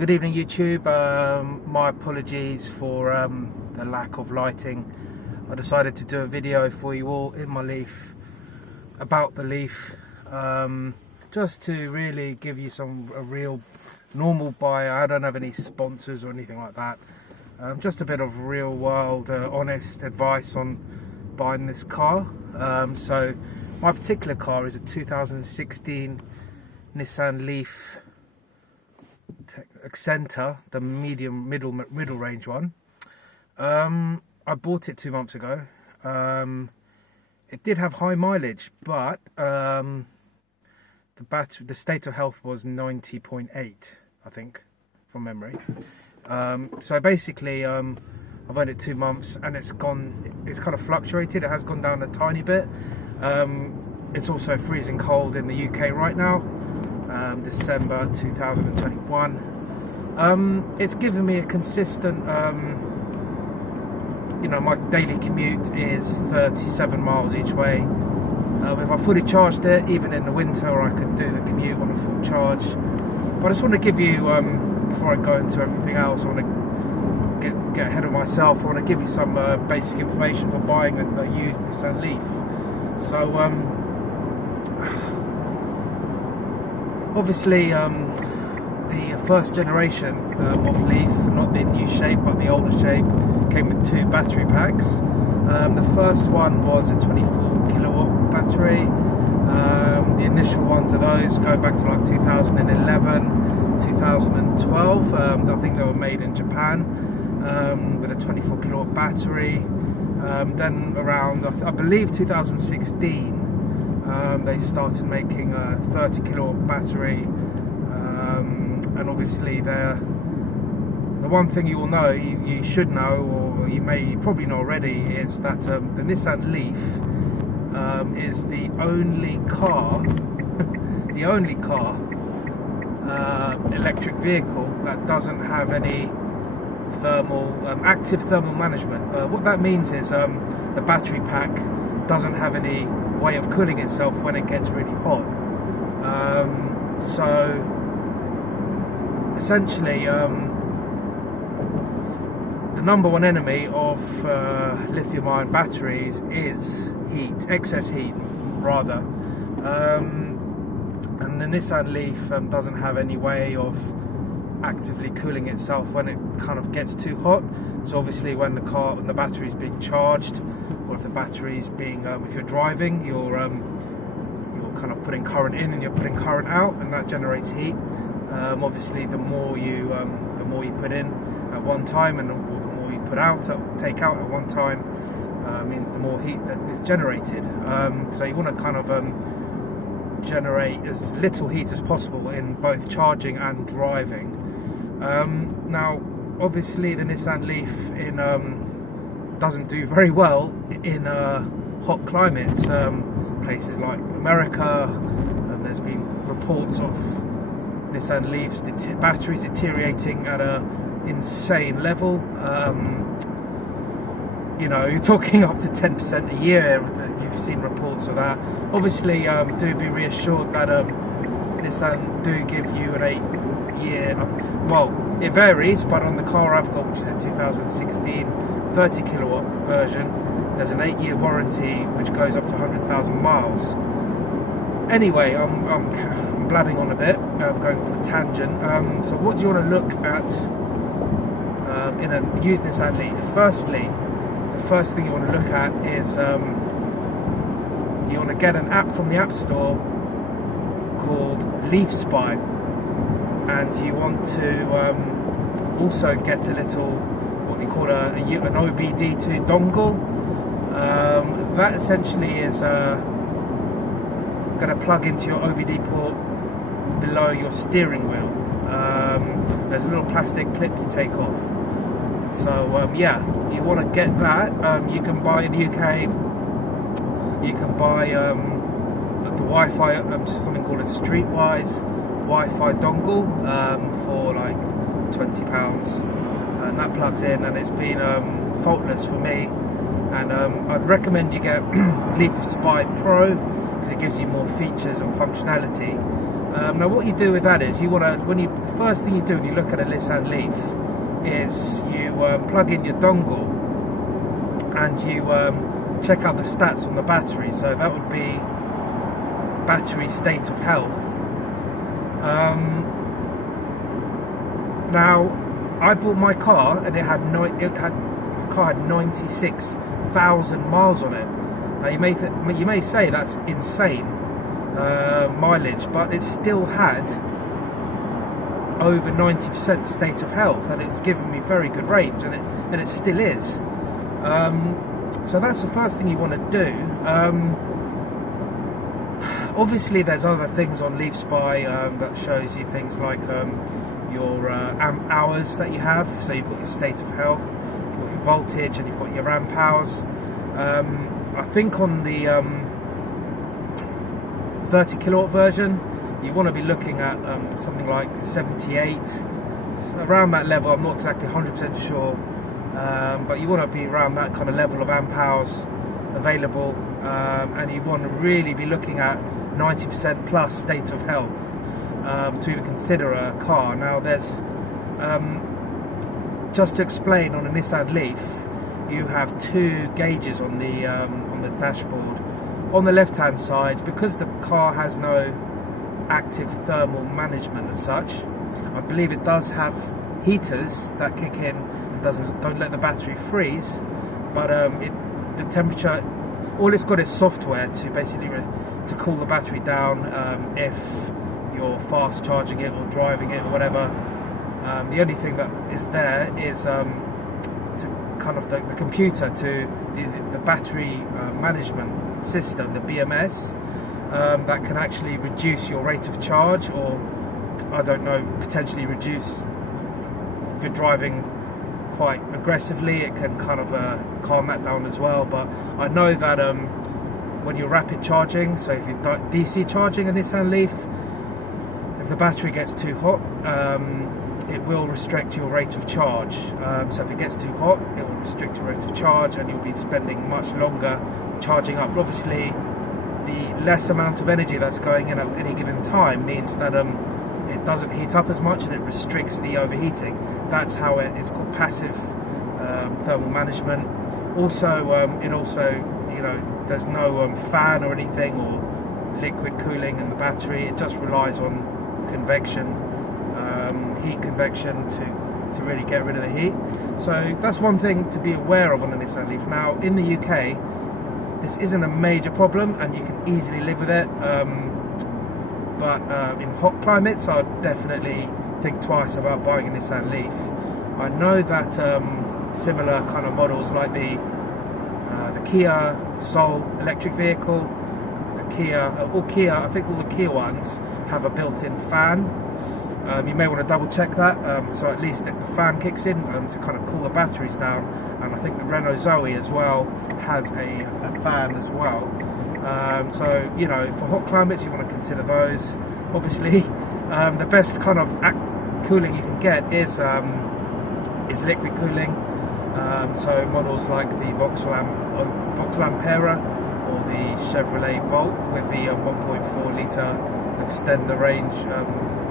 Good evening, YouTube. My apologies for the lack of lighting. I decided to do a video for you all in my Leaf, about the Leaf, just to really give you a real normal buyer. I don't have any sponsors or anything like that. Just a bit of real world, honest advice on buying this car. So my particular car is a 2016 Nissan Leaf Accenta, the middle range one. I bought it 2 months ago. It did have high mileage, but the state of health was 90.8, I think, from memory. So basically, I've owned it 2 months, and it's kind of fluctuated. It has gone down a tiny bit. It's also freezing cold in the UK right now. December 2021. It's given me a consistent, my daily commute is 37 miles each way. If I fully charged it, even in the winter, I could do the commute on a full charge. But I just want to give you, before I go into everything else, I want to get ahead of myself. I want to give you some basic information for buying a used Nissan Leaf. So, obviously, the first generation of Leaf, not the new shape but the older shape, came with 2 battery packs. The first one was a 24 kilowatt battery. The initial ones of those go back to like 2011, 2012. I think they were made in Japan with a 24 kilowatt battery. Then around, I believe 2016, they started making a 30 kilowatt battery, and obviously the one thing you will know, you should know, or you probably know already, is that the Nissan Leaf is the only car electric vehicle that doesn't have any active thermal management. What that means is the battery pack doesn't have any way of cooling itself when it gets really hot. So essentially, the number one enemy of lithium-ion batteries is heat, excess heat rather. And the Nissan Leaf doesn't have any way of actively cooling itself when it kind of gets too hot. So obviously when the battery is being charged, or if the battery is being, if you're driving, you're kind of putting current in and you're putting current out, and that generates heat. Obviously, the more you put in at one time, and the more you take out at one time, means the more heat that is generated. So you want to kind of generate as little heat as possible in both charging and driving. Now, obviously, the Nissan Leaf doesn't do very well in hot climates. Places like America, there's been reports of Nissan Leafs batteries deteriorating at an insane level. You're talking up to 10% a year. You've seen reports of that. Obviously, do be reassured that Nissan do give you an 8-year. Well, it varies, but on the car I've got, which is a 2016 30 kilowatt version, there's an 8-year warranty which goes up to 100,000 miles. Anyway, I'm blabbing on a bit. I'm going for a tangent. So what do you want to look at in a used Nissan Leaf? Firstly, the first thing you want to look at is you want to get an app from the App Store called Leaf Spy, and you want to also get a little, what you call an OBD2 dongle. That essentially is going to plug into your OBD port below your steering wheel. There's a little plastic clip you take off. So yeah, you want to get that. You can buy in the UK. You can buy the Wi-Fi, something called a Streetwise Wi-Fi dongle for like £20, and that plugs in, and it's been faultless for me. And I'd recommend you get Leaf Spy Pro, because it gives you more features and functionality. Now what you do with that is the first thing you do when you look at a Nissan Leaf is you plug in your dongle and you check out the stats on the battery. So that would be battery state of health. Now I bought my car and the car had 96,000 miles on it. Now you may say that's insane mileage, but it still had over 90% state of health, and it was giving me very good range, and it still is. So that's the first thing you want to do. Obviously there's other things on Leaf Spy that shows you things like your amp hours that you have. So you've got your state of health, you've got your voltage, and you've got your amp hours. I think on the 30 kilowatt version you want to be looking at something like 78, so around that level. I'm not exactly 100% sure, but you want to be around that kind of level of amp hours available, and you want to really be looking at 90% plus state of health to even consider a car. Now there's just to explain, on a Nissan Leaf you have two gauges on the dashboard. On the left hand side, because the car has no active thermal management as such, I believe it does have heaters that kick in and don't let the battery freeze, but the temperature, all it's got is software to basically to cool the battery down if you're fast charging it or driving it or whatever. The only thing that is there is to kind of the computer, to the battery management system, the BMS, that can actually reduce your rate of charge, or I don't know, potentially reduce, if you're driving quite aggressively, it can kind of calm that down as well. But I know that when you're rapid charging, so if you're DC charging a Nissan Leaf, if the battery gets too hot, it will restrict your rate of charge. So if it gets too hot, it will restrict your rate of charge, and you'll be spending much longer charging up. But obviously the less amount of energy that's going in at any given time means that it doesn't heat up as much, and it restricts the overheating. That's how it's called passive thermal management. Also, you know, there's no fan or anything or liquid cooling in the battery. It just relies on convection, heat convection to really get rid of the heat. So that's one thing to be aware of on a Nissan Leaf. Now in the UK, this isn't a major problem and you can easily live with it, but in hot climates I'd definitely think twice about buying a Nissan Leaf. I know that similar kind of models like the Kia Soul electric vehicle, the Kia, I think all the Kia ones have a built-in fan. You may want to double check that, so at least the fan kicks in to kind of cool the batteries down. And I think the Renault Zoe as well has a fan as well. So, you know, for hot climates you want to consider those. Obviously the best kind of cooling you can get is liquid cooling. So models like the Vauxhall Ampera or the Chevrolet Volt with the 1.4 litre extender range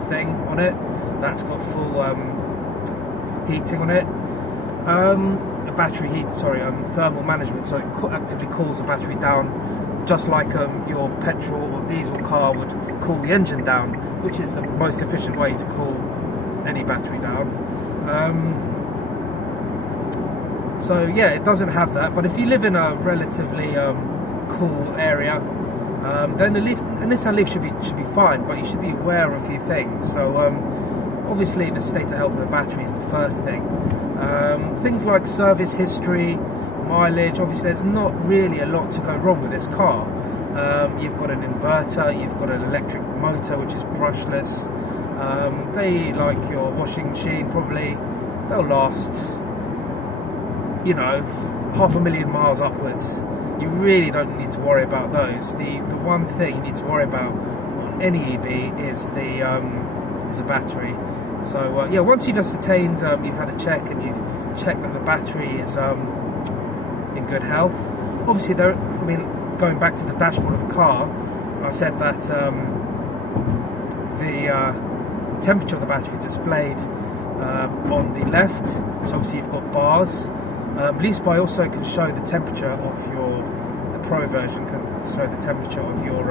thing on it, that's got full heating on it. Thermal management, so it actively cools the battery down, just like your petrol or diesel car would cool the engine down, which is the most efficient way to cool any battery down. So yeah, it doesn't have that, but if you live in a relatively cool area, then a Nissan Leaf should be fine, but you should be aware of a few things. So obviously the state of health of the battery is the first thing. Things like service history, mileage, obviously there's not really a lot to go wrong with this car. You've got an inverter, you've got an electric motor which is brushless. They, like your washing machine, probably they'll last, you know, 500,000 miles upwards. You really don't need to worry about those. The one thing you need to worry about on any EV is the battery. So yeah, once you've ascertained, you've had a check and you've checked that the battery is in good health. Obviously, going back to the dashboard of the car, I said that the temperature of the battery displayed on the left. So obviously you've got bars. Lease Buy also can show the temperature of the Pro version can show the temperature of your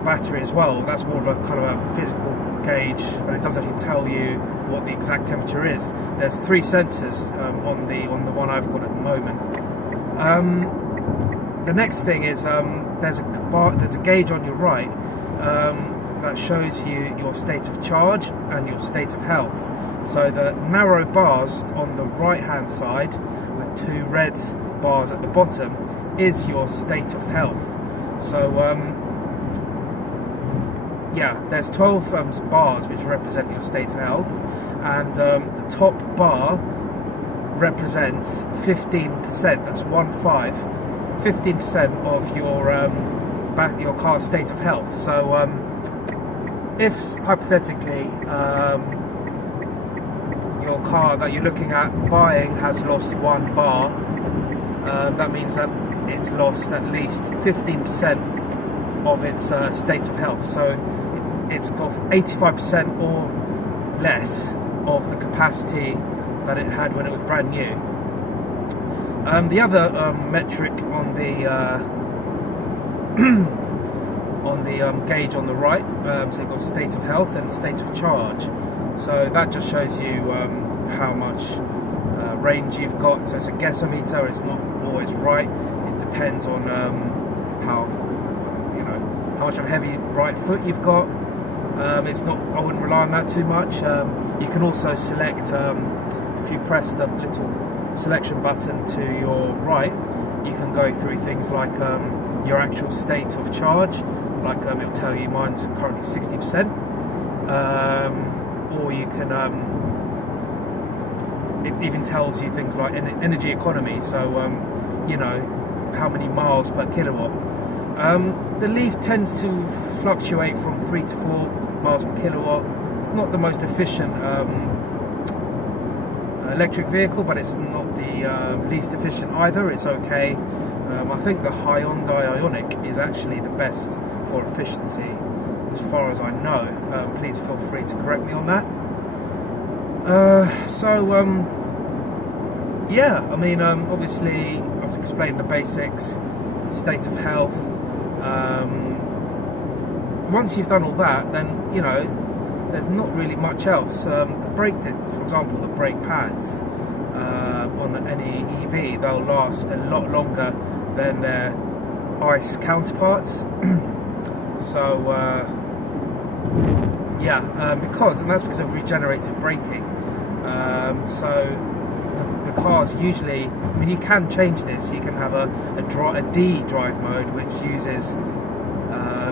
battery as well. That's more of a kind of a physical gauge, but it doesn't actually tell you what the exact temperature is. There's 3 sensors on the one I've got at the moment. The next thing is there's a gauge on your right that shows you your state of charge and your state of health. So the narrow bars on the right hand side with 2 red bars at the bottom is your state of health. So yeah, there's 12 bars which represent your state of health, and the top bar represents 15%. That's 15% of your car's state of health. So if hypothetically your car that you're looking at buying has lost 1 bar, that means that it's lost at least 15% of its state of health. So it's got 85% or less of the capacity that it had when it was brand new. The other metric on the gauge on the right, so you've got state of health and state of charge. So that just shows you how much range you've got. So it's a guessometer. It's not always right. It depends on how much of a heavy right foot you've got. It's not. I wouldn't rely on that too much. You can also select if you press the little selection button to your right, you can go through things like your actual state of charge. Like it'll tell you mine's currently 60%, or you can. It even tells you things like energy economy. So how many miles per kilowatt. The Leaf tends to fluctuate from 3 to 4 miles per kilowatt. It's not the most efficient electric vehicle, but it's not the least efficient either. It's okay. I think the Hyundai Ioniq is actually the best for efficiency, as far as I know. Please feel free to correct me on that. Yeah, I mean, obviously I've explained the basics, the state of health. Once you've done all that, then there's not really much else. The brake, for example, the brake pads on any EV, they'll last a lot longer than their ICE counterparts. So and that's because of regenerative braking. So the cars usually, I mean, you can change this. You can have a D drive mode, which uses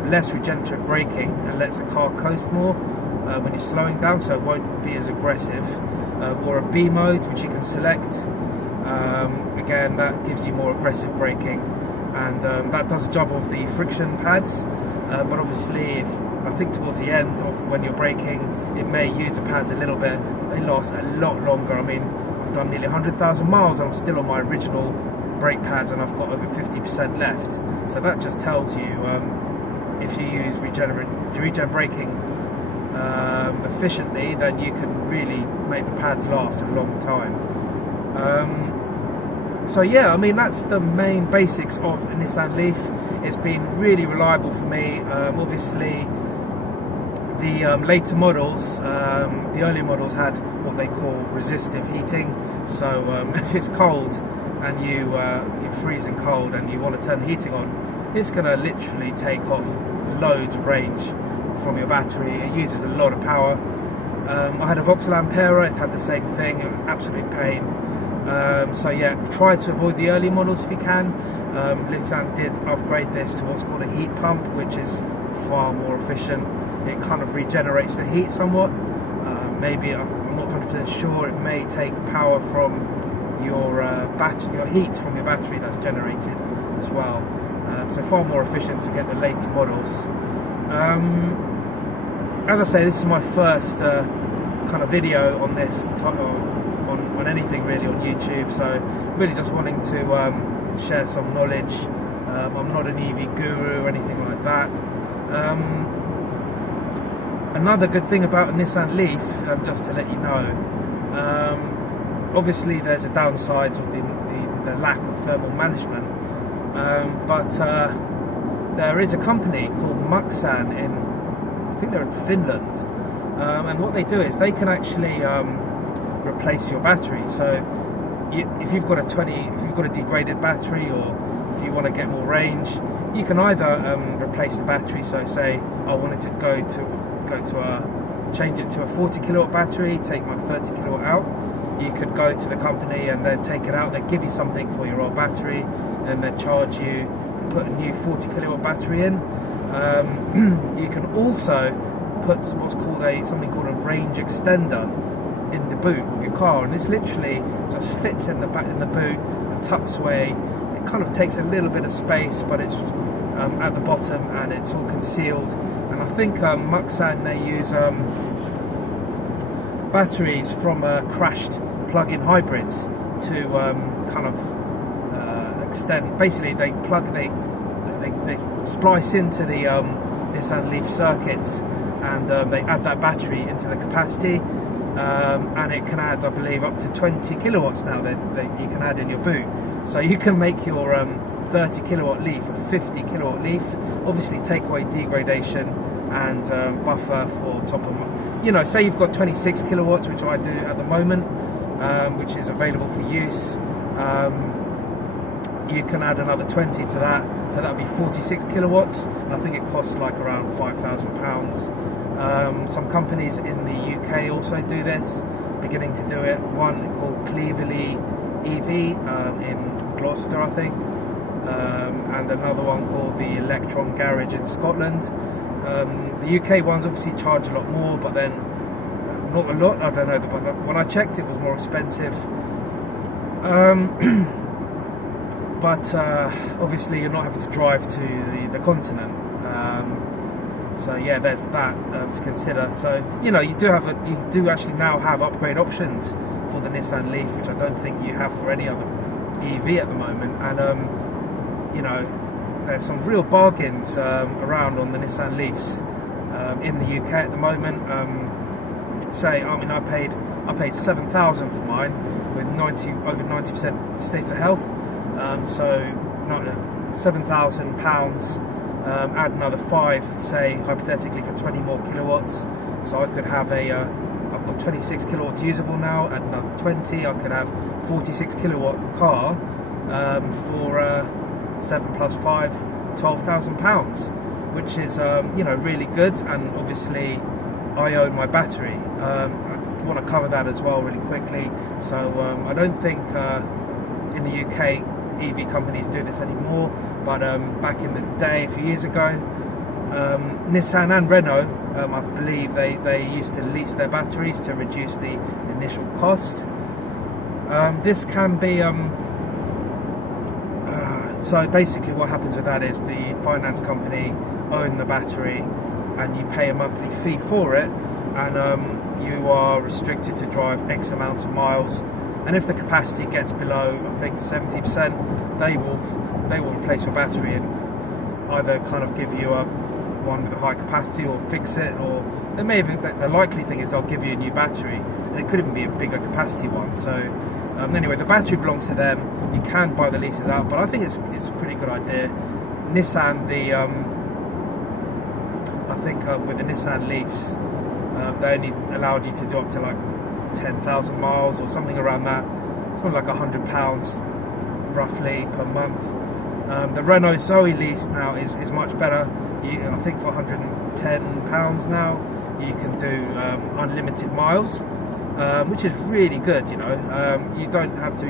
less regenerative braking and lets the car coast more when you're slowing down, so it won't be as aggressive. Or a B mode, which you can select. Again, that gives you more aggressive braking, and that does the job of the friction pads. But obviously, I think towards the end of when you're braking, it may use the pads a little bit. They last a lot longer. I mean, I've done nearly 100,000 miles and I'm still on my original brake pads, and I've got over 50% left. So that just tells you if you use regen braking efficiently, then you can really make the pads last a long time. So yeah, I mean, that's the main basics of a Nissan Leaf. It's been really reliable for me. Obviously, the later models, the earlier models had what they call resistive heating. So if it's cold and you're freezing cold and you want to turn the heating on, it's going to literally take off loads of range from your battery. It uses a lot of power. I had a Vauxhall Ampera, it had the same thing, an absolute pain. So yeah, try to avoid the early models if you can. Nissan did upgrade this to what's called a heat pump, which is far more efficient. It kind of regenerates the heat somewhat. Maybe, I'm not 100% sure, it may take power from your heat from your battery that's generated as well. So far more efficient to get the later models. As I say, this is my first kind of video on this on anything really on YouTube, so really just wanting to share some knowledge. I'm not an EV guru or anything like that. Another good thing about a Nissan Leaf, just to let you know, obviously there's a downsides of the lack of thermal management, but there is a company called Nissan I think they're in Finland, and what they do is they can actually replace your battery. So if you've got a degraded battery, or if you want to get more range, you can either replace the battery. So say I wanted to change it to a 40 kilowatt battery, take my 30 kilowatt out. You could go to the company and they'd take it out, they'd give you something for your old battery, and they'd charge you and put a new 40 kilowatt battery in. You can also put something called a range extender in the boot of your car, and this literally just fits in the boot and tucks away. It kind of takes a little bit of space, but it's at the bottom and it's all concealed. And I think Nissan, they use batteries from crashed plug-in hybrids to kind of extend. Basically, they splice into the Nissan Leaf circuits, and they add that battery into the capacity, and it can add, I believe, up to 20 kilowatts now that you can add in your boot. So you can make your 30 kilowatt Leaf a 50 kilowatt Leaf. Obviously, take away degradation and buffer for top of, say you've got 26 kilowatts, which I do at the moment, which is available for use. You can add another 20 to that, so that would be 46 kilowatts, and I think it costs like around £5,000. Some companies in the UK also do this, beginning to do it. One called Cleverly EV in Gloucester, I think, and another one called the Electron Garage in Scotland. The UK ones obviously charge a lot more, but then not a lot, I don't know, but when I checked it was more expensive. But obviously you're not having to drive to the continent, so yeah, there's that to consider. So you do actually now have upgrade options for the Nissan Leaf, which I don't think you have for any other EV at the moment. And there's some real bargains around on the Nissan Leafs in the UK at the moment. I paid $7,000 for mine with over 90% state of health. So £7,000, add another 5, say hypothetically, for 20 more kilowatts. So I could have I've got 26 kilowatts usable now, add another 20, I could have 46 kilowatt car for 7 plus 5, £12,000, which is really good. And obviously I own my battery. I want to cover that as well really quickly. So I don't think in the UK EV companies do this anymore, but back in the day, a few years ago, Nissan and Renault, I believe they used to lease their batteries to reduce the initial cost. This can be so basically what happens with that is the finance company own the battery and you pay a monthly fee for it, and you are restricted to drive X amount of miles. And if the capacity gets below, I think 70%, they will replace your battery and either kind of give you one with a high capacity or fix it, or they may even, the likely thing is they'll give you a new battery, and it could even be a bigger capacity one. So anyway, the battery belongs to them. You can buy the leases out, but I think it's a pretty good idea. Nissan, with the Nissan Leafs, they only allowed you to do up to like 10,000 miles or something around that, something like £100 roughly per month. The Renault Zoe lease now is much better. I think for £110 now you can do unlimited miles, which is really good. You don't have to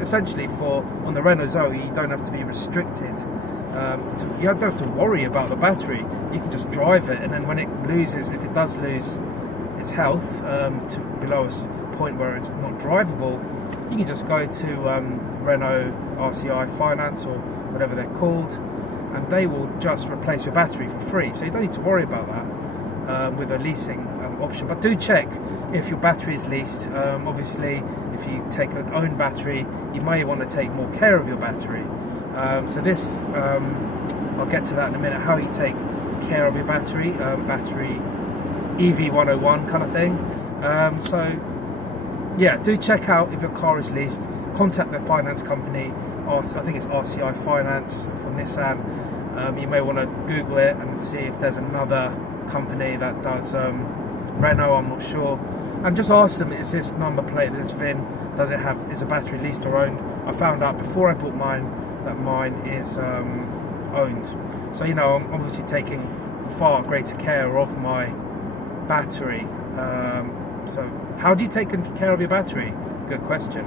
essentially on the Renault Zoe you don't have to be restricted. You don't have to worry about the battery. You can just drive it, and then when if it does lose its health to below a point where it's not drivable, you can just go to Renault RCI Finance or whatever they're called, and they will just replace your battery for free. So you don't need to worry about that with a leasing option. But do check if your battery is leased. Obviously, if you take an own battery, you may want to take more care of your battery. So this, I'll get to that in a minute, how you take care of your battery EV 101 kind of thing. So yeah, do check out if your car is leased. Contact the finance company. I think it's RCI Finance for Nissan. You may want to Google it and see if there's another company that does Renault, I'm not sure. And just ask them, is this number plate, is this VIN, is a battery leased or owned? I found out before I bought mine that mine is owned. So, you know, I'm obviously taking far greater care of my battery. So how do you take care of your battery? Good question.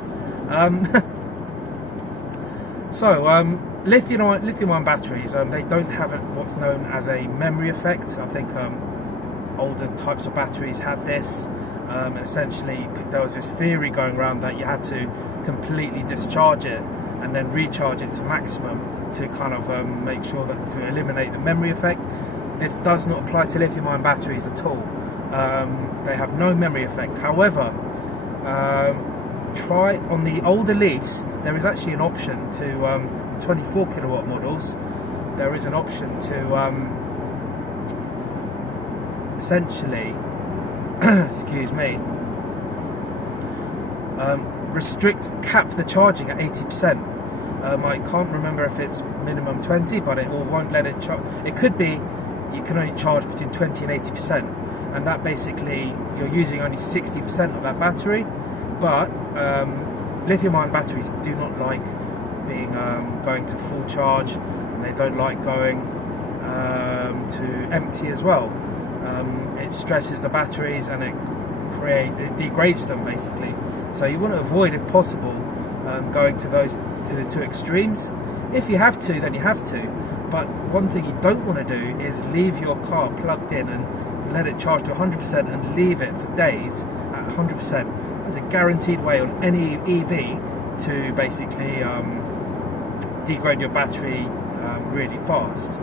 Lithium-ion batteries, they don't have what's known as a memory effect. I think older types of batteries had this. And essentially, there was this theory going around that you had to completely discharge it and then recharge it to maximum to kind of make sure that to eliminate the memory effect. This does not apply to lithium-ion batteries at all. They have no memory effect. However, try on the older Leafs, there is actually an option to 24 kilowatt models. There is an option to essentially excuse me, cap the charging at 80%. I can't remember if it's minimum 20, but it won't let it charge. It could be you can only charge between 20 and 80%, and that basically you're using only 60% of that battery. But lithium-ion batteries do not like being going to full charge, and they don't like going to empty as well. It stresses the batteries and it degrades them basically. So you want to avoid, if possible, going to the two extremes. If you have to, then you have to. But one thing you don't want to do is leave your car plugged in and let it charge to 100% and leave it for days at 100%. There's a guaranteed way on any EV to basically degrade your battery really fast.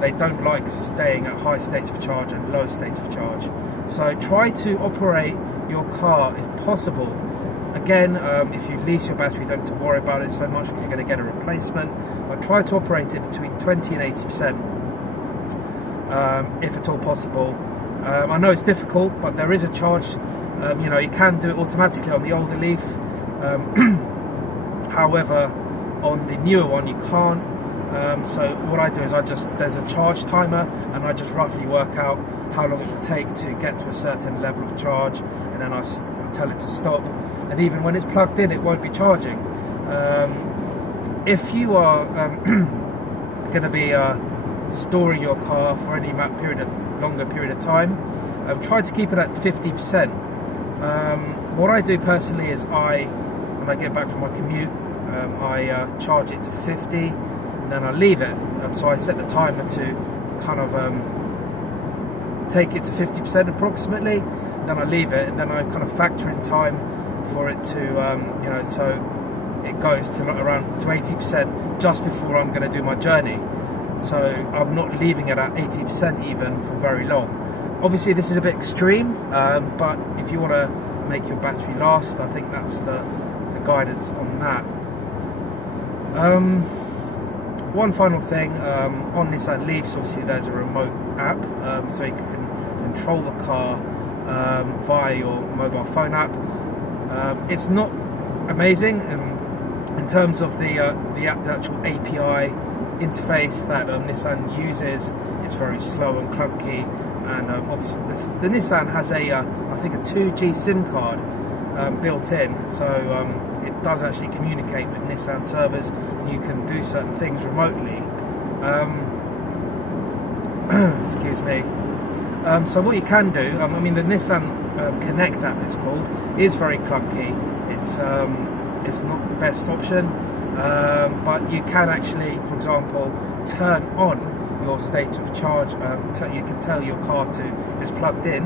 They don't like staying at high state of charge and low state of charge. So try to operate your car if possible. Again, if you lease your battery, you don't have to worry about it so much because you're going to get a replacement. But try to operate it between 20 and 80%, if at all possible. I know it's difficult, but there is a charge. You know, you can do it automatically on the older Leaf. However, on the newer one, you can't. So what I do is there's a charge timer, and I just roughly work out how long it will take to get to a certain level of charge, and then I tell it to stop. And even when it's plugged in, it won't be charging. If you are going to be storing your car for any longer period of time, try to keep it at 50%. What I do personally is when I get back from my commute, I charge it to 50. And then I leave it, so I set the timer to kind of take it to 50% approximately. Then I leave it, and then I kind of factor in time for it to, you know, so it goes to around to 80% just before I'm going to do my journey. So I'm not leaving it at 80% even for very long. Obviously, this is a bit extreme, but if you want to make your battery last, I think that's the guidance on that. One final thing, on Nissan Leafs, obviously there's a remote app, so you can control the car via your mobile phone app. It's not amazing in terms of the actual API interface that Nissan uses. It's very slow and clunky, and obviously the Nissan has I think a 2G SIM card built in, so it does actually communicate with Nissan servers, and you can do certain things remotely. Excuse me. So what you can do, I mean, the Nissan Connect app, it's called, is very clunky. It's not the best option, but you can actually, for example, turn on your state of charge. You can tell your car to, if it's plugged in,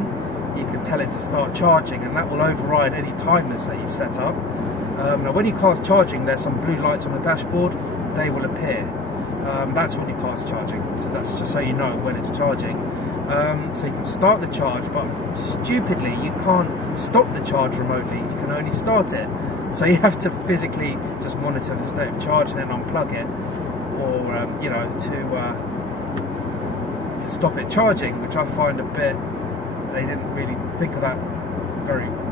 you can tell it to start charging, and that will override any timers that you've set up. Now when your car's charging, there's some blue lights on the dashboard, they will appear. That's when your car's charging, so that's just so you know when it's charging. So you can start the charge, but stupidly you can't stop the charge remotely, you can only start it. So you have to physically just monitor the state of charge and then unplug it, or you know, to stop it charging, which I find a bit they didn't really think of that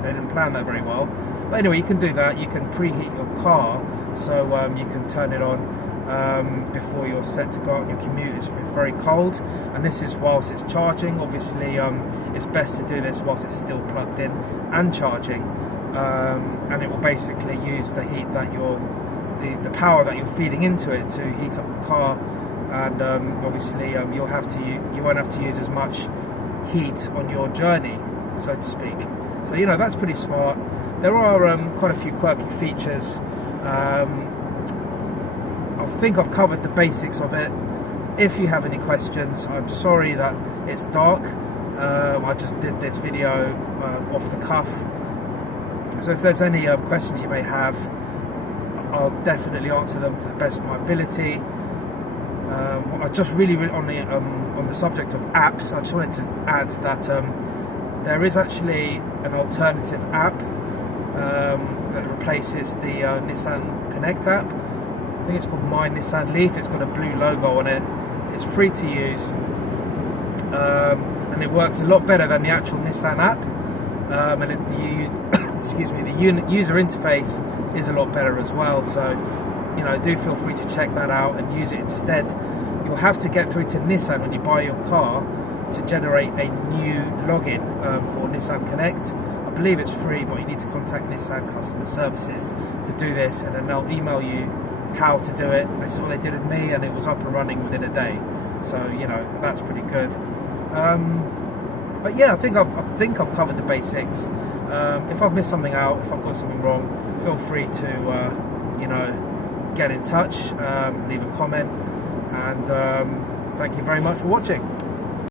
they didn't plan that very well. But anyway, you can do that. You can preheat your car, so you can turn it on before you're set to go out on your commute. It's very cold, and this is whilst it's charging. Obviously, it's best to do this whilst it's still plugged in and charging, and it will basically use the heat that the power that you're feeding into it to heat up the car, and obviously you won't have to use as much heat on your journey, so to speak. So that's pretty smart. There are quite a few quirky features. I think I've covered the basics of it. If you have any questions, I'm sorry that it's dark. I just did this video off the cuff. So if there's any questions you may have, I'll definitely answer them to the best of my ability. I just really on the subject of apps, I just wanted to add that there is actually an alternative app that replaces the Nissan Connect app. I think it's called My Nissan Leaf. It's got a blue logo on it. It's free to use, and it works a lot better than the actual Nissan app. And the user interface is a lot better as well. So, do feel free to check that out and use it instead. You'll have to get through to Nissan when you buy your car to generate a new login for Nissan Connect. I believe it's free, but you need to contact Nissan customer services to do this, and then they'll email you how to do it. This is what they did with me, and it was up and running within a day. So that's pretty good. But yeah, I think I've covered the basics. If I've missed something out, if I've got something wrong, feel free to get in touch, leave a comment, and thank you very much for watching.